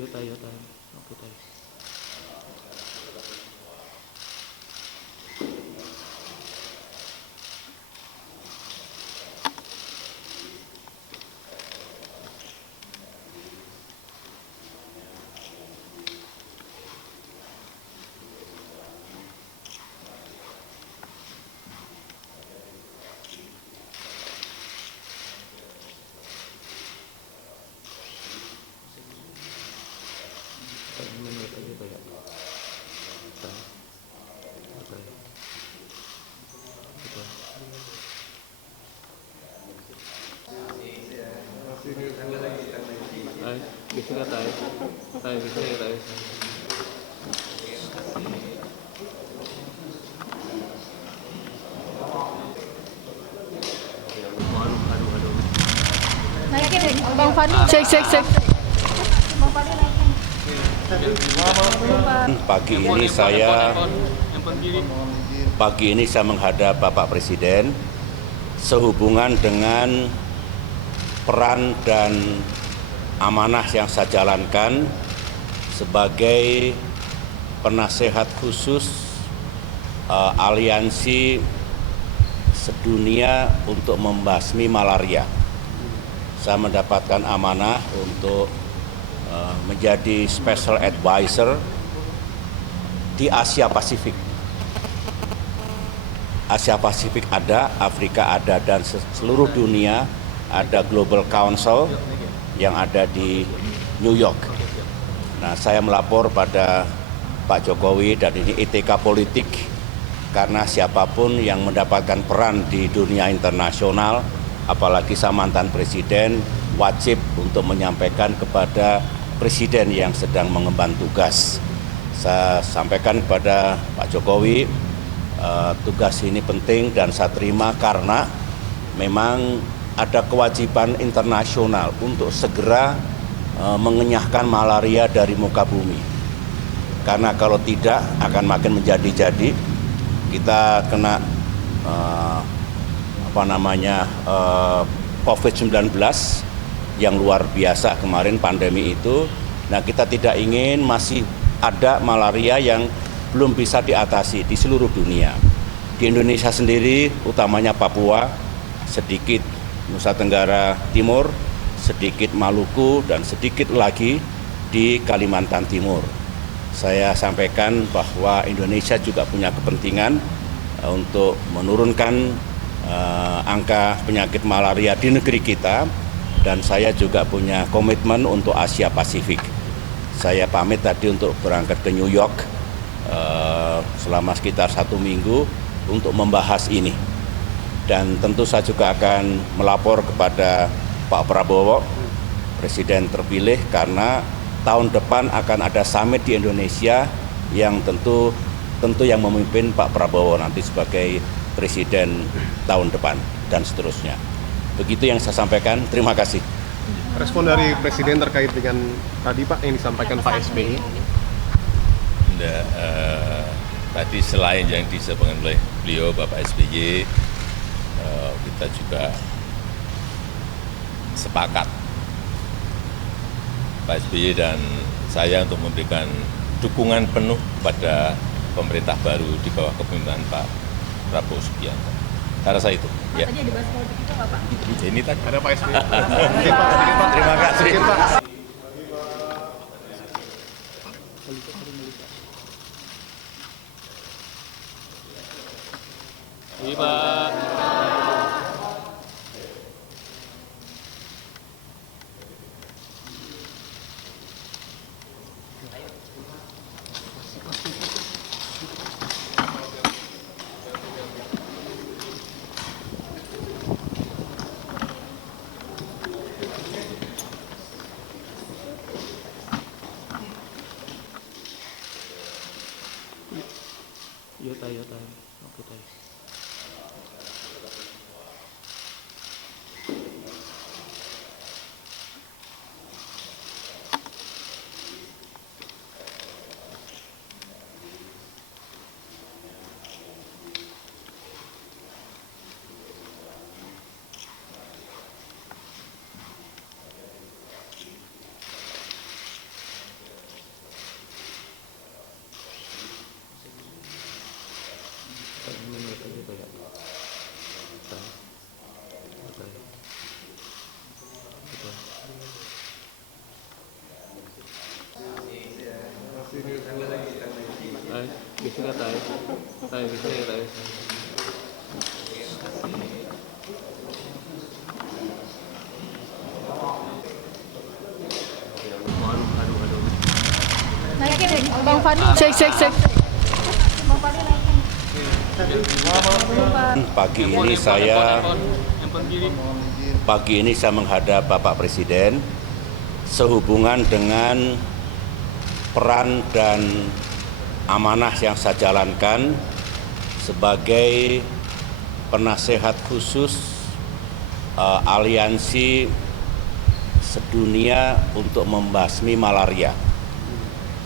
Yo tayo tayo. Oke tayo. Menurut aja kayak tayo. Tayo. Tayo. Ay, bisa ka tayo? Tayo, bisa ka tayo. Aduh. Naikin Bang Fadli. Cek. Bang Fadli naikin. Pagi ini saya menghadap Bapak Presiden sehubungan dengan peran dan amanah yang saya jalankan sebagai penasehat khusus aliansi sedunia untuk membasmi malaria. Saya mendapatkan amanah untuk menjadi special advisor di Asia Pasifik. Asia Pasifik ada, Afrika ada, dan seluruh dunia ada Global Council yang ada di New York. Nah, saya melapor pada Pak Jokowi dan ini etika politik karena siapapun yang mendapatkan peran di dunia internasional, apalagi saya mantan presiden, wajib untuk menyampaikan kepada presiden yang sedang mengemban tugas. Saya sampaikan kepada Pak Jokowi, tugas ini penting dan saya terima karena memang ada kewajiban internasional untuk segera mengenyahkan malaria dari muka bumi. Karena kalau tidak akan makin menjadi-jadi, kita kena COVID-19 yang luar biasa kemarin pandemi itu. Nah, kita tidak ingin masih ada malaria yang belum bisa diatasi di seluruh dunia. Di Indonesia sendiri, utamanya Papua, sedikit Nusa Tenggara Timur, sedikit Maluku, dan sedikit lagi di Kalimantan Timur. Saya sampaikan bahwa Indonesia juga punya kepentingan untuk menurunkan angka penyakit malaria di negeri kita, dan saya juga punya komitmen untuk Asia Pasifik. Saya pamit tadi untuk berangkat ke New York selama sekitar 1 minggu untuk membahas ini. Dan tentu saya juga akan melapor kepada Pak Prabowo, Presiden terpilih, karena tahun depan akan ada summit di Indonesia yang tentu yang memimpin Pak Prabowo nanti sebagai Presiden tahun depan dan seterusnya. Begitu yang saya sampaikan, terima kasih. Respon dari Presiden terkait dengan tadi Pak yang disampaikan Pak SBY. Tadi selain yang disampaikan oleh beliau Bapak SBY, kita juga sepakat Pak SBY dan saya untuk memberikan dukungan penuh kepada pemerintah baru di bawah kepemimpinan Pak Prabowo Subianto. Saya rasa itu. Ya. Tadi dibahas politik itu nggak, Pak? Ini tadi. Ada Pak SBY. Terima kasih. Iya, Pak. Yo tayo. Oke tayo. Geser tayo. Tayo, geser tayo. Halo. Naikin. Bang Fadli. Cek. Bang Fadli naikin. Pagi ini saya menghadap Bapak Presiden sehubungan dengan peran dan amanah yang saya jalankan sebagai penasehat khusus aliansi sedunia untuk membasmi malaria.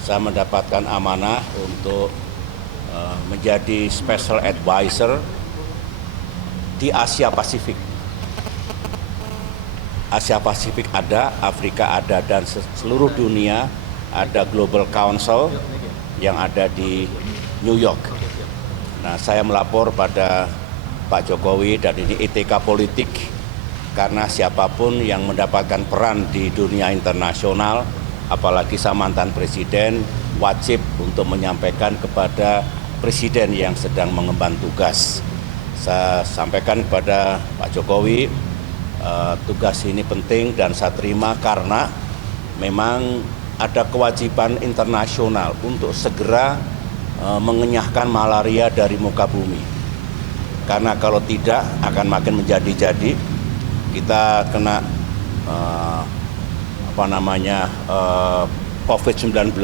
Saya mendapatkan amanah untuk menjadi special advisor di Asia Pasifik. Asia Pasifik ada, Afrika ada, dan seluruh dunia ada Global Council yang ada di New York. Nah, saya melapor pada Pak Jokowi dan ini etika politik karena siapapun yang mendapatkan peran di dunia internasional, apalagi saya mantan presiden, wajib untuk menyampaikan kepada presiden yang sedang mengemban tugas. Saya sampaikan kepada Pak Jokowi, tugas ini penting dan saya terima karena memang ada kewajiban internasional untuk segera mengenyahkan malaria dari muka bumi. Karena kalau tidak akan makin menjadi-jadi, kita kena COVID-19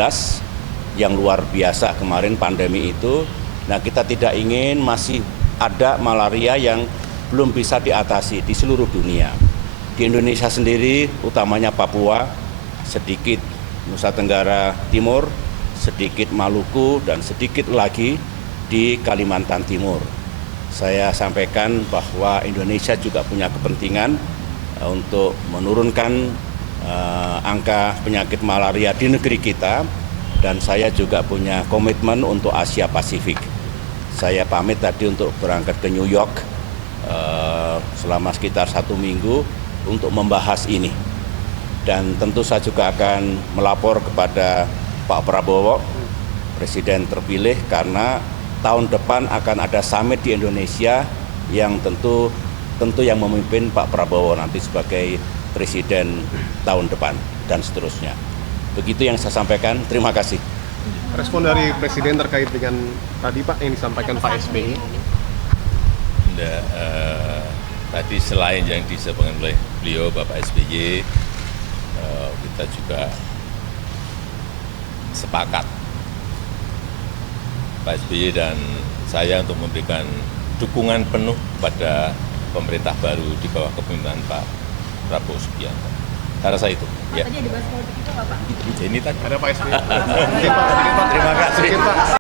yang luar biasa kemarin pandemi itu. Nah, kita tidak ingin masih ada malaria yang belum bisa diatasi di seluruh dunia. Di Indonesia sendiri, utamanya Papua, sedikit Nusa Tenggara Timur, sedikit Maluku, dan sedikit lagi di Kalimantan Timur. Saya sampaikan bahwa Indonesia juga punya kepentingan untuk menurunkan angka penyakit malaria di negeri kita, dan saya juga punya komitmen untuk Asia Pasifik. Saya pamit tadi untuk berangkat ke New York selama sekitar 1 minggu untuk membahas ini. Dan tentu saya juga akan melapor kepada Pak Prabowo, Presiden terpilih, karena tahun depan akan ada summit di Indonesia yang tentu yang memimpin Pak Prabowo nanti sebagai Presiden tahun depan dan seterusnya. Begitu yang saya sampaikan, terima kasih. Respon dari Presiden terkait dengan tadi Pak yang disampaikan Pak SBY. Tadi selain yang disampaikan oleh beliau Bapak SBY, kita juga sepakat Pak SBY dan saya untuk memberikan dukungan penuh pada pemerintah baru di bawah kepemimpinan Pak Prabowo Subianto. Saya rasa itu. Tadi ada bahas politik itu nggak Pak? Ini tadi. Ada Pak SBY. Terima kasih.